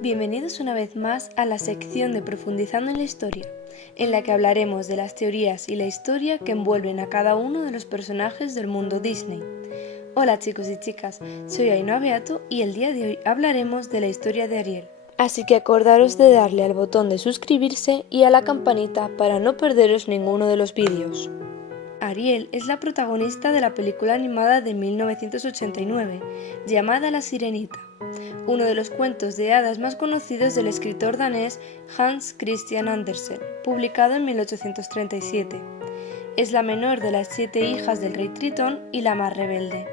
Bienvenidos una vez más a la sección de Profundizando en la Historia, en la que hablaremos de las teorías y la historia que envuelven a cada uno de los personajes del mundo Disney. Hola chicos y chicas, soy Ainhoa Beato y el día de hoy hablaremos de la historia de Ariel. Así que acordaros de darle al botón de suscribirse y a la campanita para no perderos ninguno de los vídeos. Ariel es la protagonista de la película animada de 1989, llamada La Sirenita, uno de los cuentos de hadas más conocidos del escritor danés Hans Christian Andersen, publicado en 1837. Es la menor de las 7 hijas del rey Tritón y la más rebelde.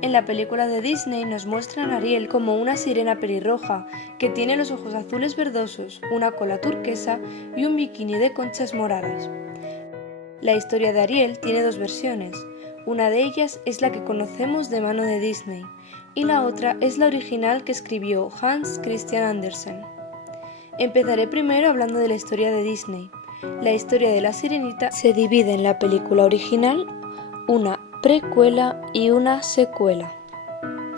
En la película de Disney nos muestran a Ariel como una sirena pelirroja que tiene los ojos azules verdosos, una cola turquesa y un bikini de conchas moradas. La historia de Ariel tiene dos versiones. Una de ellas es la que conocemos de mano de Disney y la otra es la original que escribió Hans Christian Andersen. Empezaré primero hablando de la historia de Disney. La historia de la Sirenita se divide en la película original, una precuela y una secuela.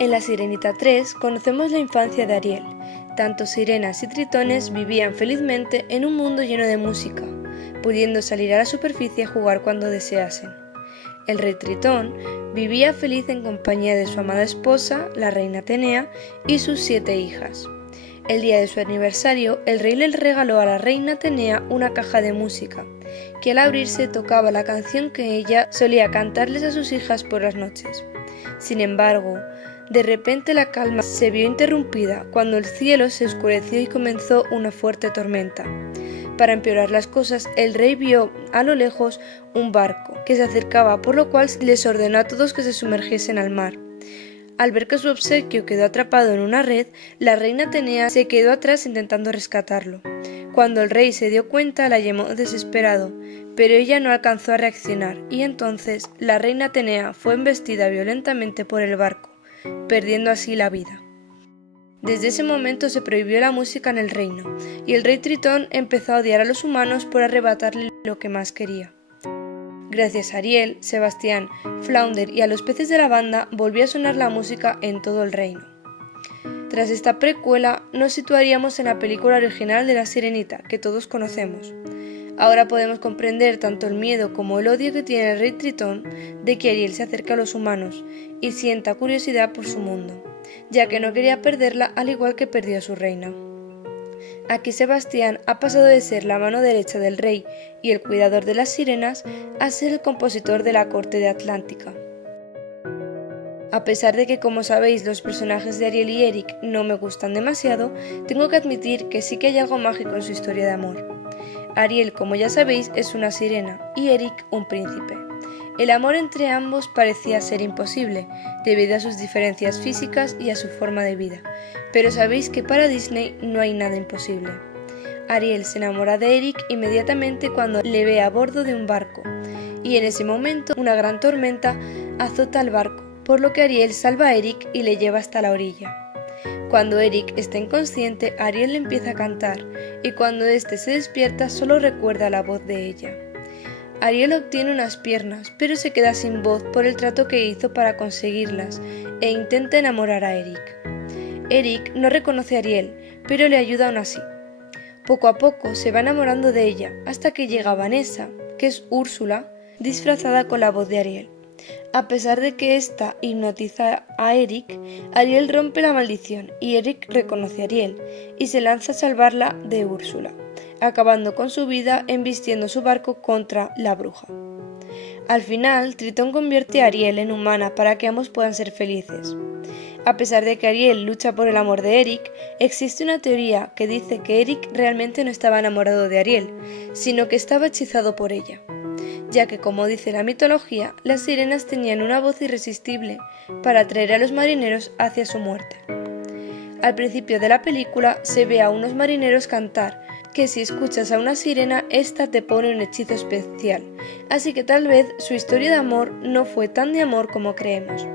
En La Sirenita 3 conocemos la infancia de Ariel. Tanto sirenas y tritones vivían felizmente en un mundo lleno de música, pudiendo salir a la superficie a jugar cuando deseasen. El rey Tritón vivía feliz en compañía de su amada esposa, la reina Atenea, y sus 7 hijas. El día de su aniversario, el rey le regaló a la reina Atenea una caja de música, que al abrirse tocaba la canción que ella solía cantarles a sus hijas por las noches. Sin embargo, de repente la calma se vio interrumpida cuando el cielo se oscureció y comenzó una fuerte tormenta. Para empeorar las cosas, el rey vio a lo lejos un barco que se acercaba, por lo cual les ordenó a todos que se sumergiesen al mar. Al ver que su obsequio quedó atrapado en una red, la reina Atenea se quedó atrás intentando rescatarlo. Cuando el rey se dio cuenta, la llamó desesperado, pero ella no alcanzó a reaccionar, y entonces la reina Atenea fue embestida violentamente por el barco, perdiendo así la vida. Desde ese momento se prohibió la música en el reino, y el rey Tritón empezó a odiar a los humanos por arrebatarle lo que más quería. Gracias a Ariel, Sebastián, Flounder y a los peces de la banda volvió a sonar la música en todo el reino. Tras esta precuela, nos situaríamos en la película original de La Sirenita, que todos conocemos. Ahora podemos comprender tanto el miedo como el odio que tiene el rey Tritón de que Ariel se acerque a los humanos y sienta curiosidad por su mundo, ya que no quería perderla al igual que perdió a su reina. Aquí Sebastián ha pasado de ser la mano derecha del rey y el cuidador de las sirenas a ser el compositor de la corte de Atlántica. A pesar de que, como sabéis, los personajes de Ariel y Eric no me gustan demasiado, tengo que admitir que sí que hay algo mágico en su historia de amor. Ariel, como ya sabéis, es una sirena y Eric un príncipe. El amor entre ambos parecía ser imposible, debido a sus diferencias físicas y a su forma de vida, pero sabéis que para Disney no hay nada imposible. Ariel se enamora de Eric inmediatamente cuando le ve a bordo de un barco, y en ese momento una gran tormenta azota al barco, por lo que Ariel salva a Eric y le lleva hasta la orilla. Cuando Eric está inconsciente, Ariel le empieza a cantar, y cuando éste se despierta solo recuerda la voz de ella. Ariel obtiene unas piernas, pero se queda sin voz por el trato que hizo para conseguirlas, e intenta enamorar a Eric. Eric no reconoce a Ariel, pero le ayuda aún así. Poco a poco se va enamorando de ella, hasta que llega Vanessa, que es Úrsula, disfrazada con la voz de Ariel. A pesar de que ésta hipnotiza a Eric, Ariel rompe la maldición y Eric reconoce a Ariel y se lanza a salvarla de Úrsula, acabando con su vida embistiendo su barco contra la bruja. Al final, Tritón convierte a Ariel en humana para que ambos puedan ser felices. A pesar de que Ariel lucha por el amor de Eric, existe una teoría que dice que Eric realmente no estaba enamorado de Ariel, sino que estaba hechizado por ella, ya que, como dice la mitología, las sirenas tenían una voz irresistible para atraer a los marineros hacia su muerte. Al principio de la película se ve a unos marineros cantar, que si escuchas a una sirena, esta te pone un hechizo especial, así que tal vez su historia de amor no fue tan de amor como creemos.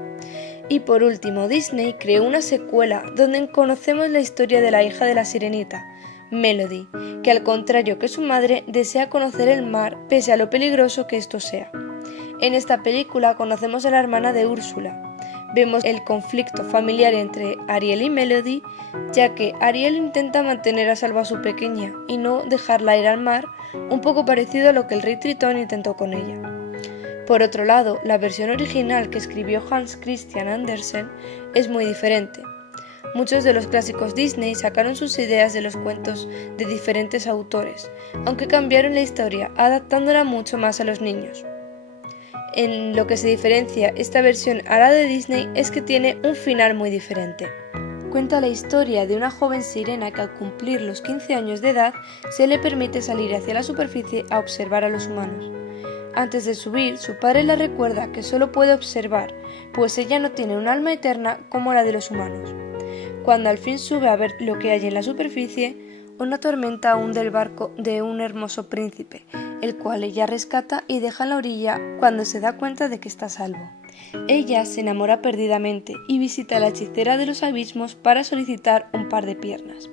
Y por último, Disney creó una secuela donde conocemos la historia de la hija de la sirenita, Melody, que al contrario que su madre desea conocer el mar pese a lo peligroso que esto sea. En esta película conocemos a la hermana de Úrsula, Vemos el conflicto familiar entre Ariel y Melody, ya que Ariel intenta mantener a salvo a su pequeña y no dejarla ir al mar, un poco parecido a lo que el rey Tritón intentó con ella. Por otro lado, la versión original que escribió Hans Christian Andersen es muy diferente. Muchos de los clásicos Disney sacaron sus ideas de los cuentos de diferentes autores, aunque cambiaron la historia, adaptándola mucho más a los niños. En lo que se diferencia esta versión a la de Disney es que tiene un final muy diferente. Cuenta la historia de una joven sirena que al cumplir los 15 años de edad se le permite salir hacia la superficie a observar a los humanos. Antes de subir, su padre le recuerda que solo puede observar, pues ella no tiene un alma eterna como la de los humanos. Cuando al fin sube a ver lo que hay en la superficie, una tormenta hunde el barco de un hermoso príncipe, el cual ella rescata y deja en la orilla cuando se da cuenta de que está a salvo. Ella se enamora perdidamente y visita a la hechicera de los abismos para solicitar un par de piernas.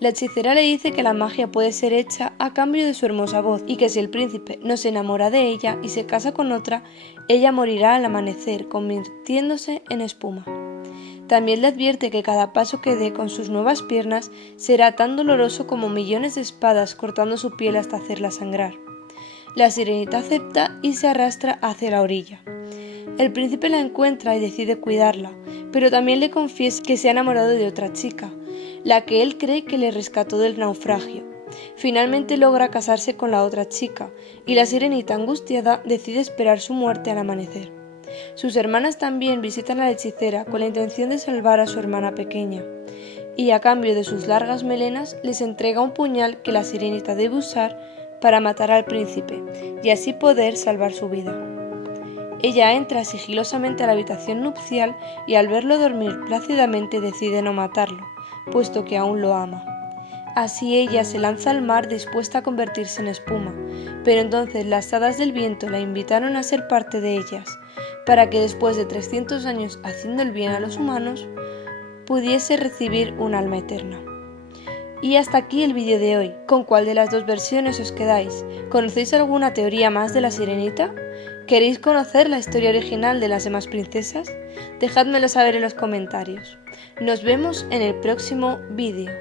La hechicera le dice que la magia puede ser hecha a cambio de su hermosa voz y que si el príncipe no se enamora de ella y se casa con otra, ella morirá al amanecer, convirtiéndose en espuma. También le advierte que cada paso que dé con sus nuevas piernas será tan doloroso como millones de espadas cortando su piel hasta hacerla sangrar. La sirenita acepta y se arrastra hacia la orilla. El príncipe la encuentra y decide cuidarla, pero también le confiesa que se ha enamorado de otra chica, la que él cree que le rescató del naufragio. Finalmente logra casarse con la otra chica, y la sirenita angustiada decide esperar su muerte al amanecer. Sus hermanas también visitan a la hechicera con la intención de salvar a su hermana pequeña, y a cambio de sus largas melenas les entrega un puñal que la sirenita debe usar para matar al príncipe, y así poder salvar su vida. Ella entra sigilosamente a la habitación nupcial y al verlo dormir plácidamente decide no matarlo, puesto que aún lo ama. Así ella se lanza al mar dispuesta a convertirse en espuma, pero entonces las hadas del viento la invitaron a ser parte de ellas, para que después de 300 años haciendo el bien a los humanos, pudiese recibir un alma eterna. Y hasta aquí el vídeo de hoy. ¿Con cuál de las dos versiones os quedáis? ¿Conocéis alguna teoría más de la sirenita? ¿Queréis conocer la historia original de las demás princesas? Dejádmelo saber en los comentarios. Nos vemos en el próximo vídeo.